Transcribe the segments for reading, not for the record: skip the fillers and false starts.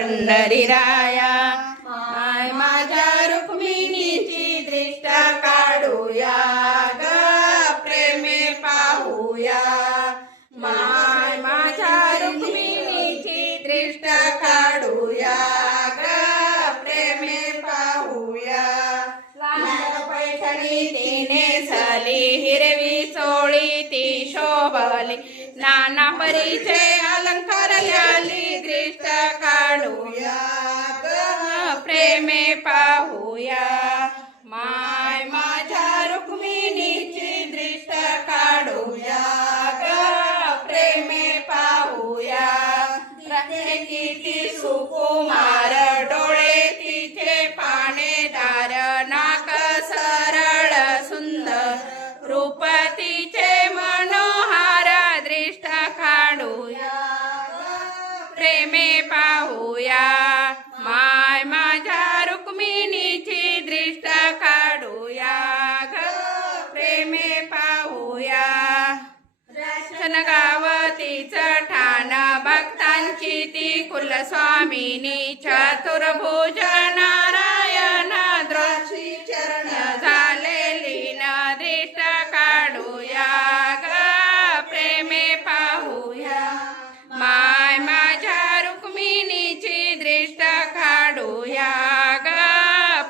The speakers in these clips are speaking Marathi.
पंढरीराया माय माझ्या रुक्मिणीची दृष्ट काढूया ग प्रेमे पाहूया माय माझ्या रुक्मिणीची दृष्ट काढूया ग प्रेमे पाहूया लाल पैठणी तिने सली हिरवी चोळी ती शोभली नाना परीचे अलंकार याली दृष्ट काढूया ग प्रेमे पाहूया माय माझ्या रुक्मिणीची दृष्ट काढूया ग प्रेमे पाहूया किती सुकुमार डोळे तिचे पाणेदार नाक सरळ सुंदर रूप तिचे मनोहार दृष्ट काढूया प्रेमे पाहूया माय माझ्या रुक्मिणीची दृष्ट काढूया ग प्रेमे पाहूया गावतीच ठाण भक्तांची ती कुलस्वामिनी चतुर्भुज नारायण द्रोशी चरण झालेली न दृष्ट काढूया ग प्रेमे पाहूया माय माझ्या रुक्मिणीची दृष्ट काढूया ग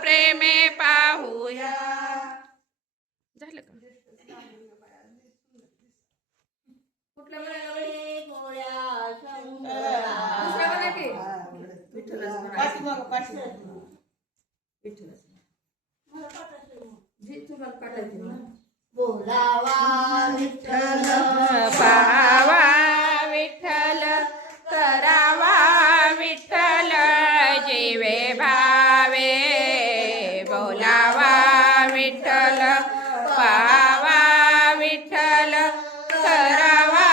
प्रेमे पाहूया. झालं का? बोलावा विठ्ठल पावा विठ्ठल करावा विठ्ठल जीवे भावे बोलावा विठ्ठल पावा विठ्ठल करावा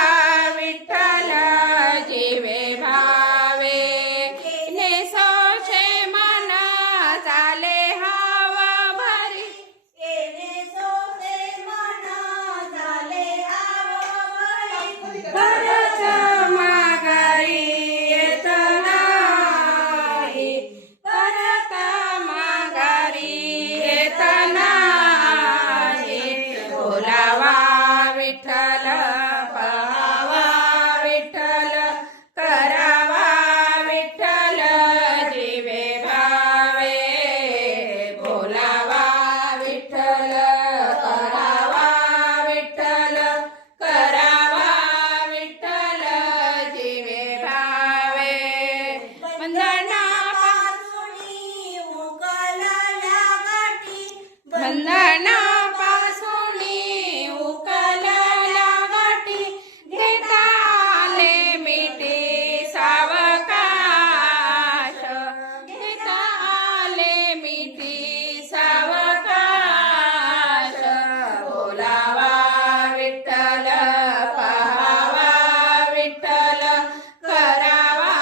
विठ्ठल जीवे भावे नेसोशे मन झाले हवा भरी परत माघारी येत नाही परत माघारी येत नाही बोलावा विठ्ठल पाहावा विठ्ठल करावा विठ्ठल जीवे भावे बोलावा विठ्ठल करावा विठ्ठल करावा विठ्ठल जीवे भावे बंधनापासून उकलल्या गाठी घेता आले मिठी सावकाश घेता आले मिठी सावकाश बोलावा विठ्ठल पाहावा विठ्ठल करावा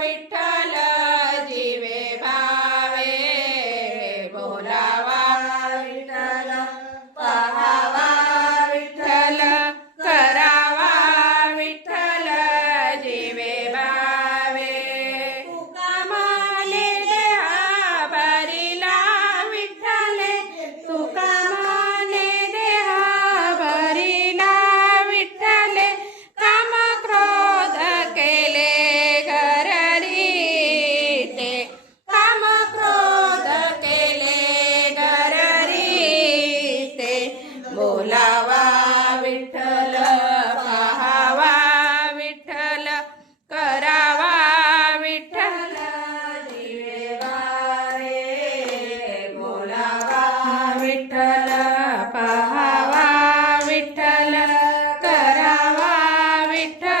विठ्ठल जीवे भावे बोलावा विठ्ठल पाहावा विठ्ठल करावा विठ्ठल जीवे भावे तुकामाने देहा भरिला विठ्ठले तुकामाने देहा भरिला विठ्ठले काम क्रोध केले घररीते काम क्रोध केले घररीते बोलावा विठ्ठल पाहावा विठ्ठल करावा विठ्ठल जीवे भावे बोलावा विठ्ठल पाहावा विठ्ठल करावा विठ्ठल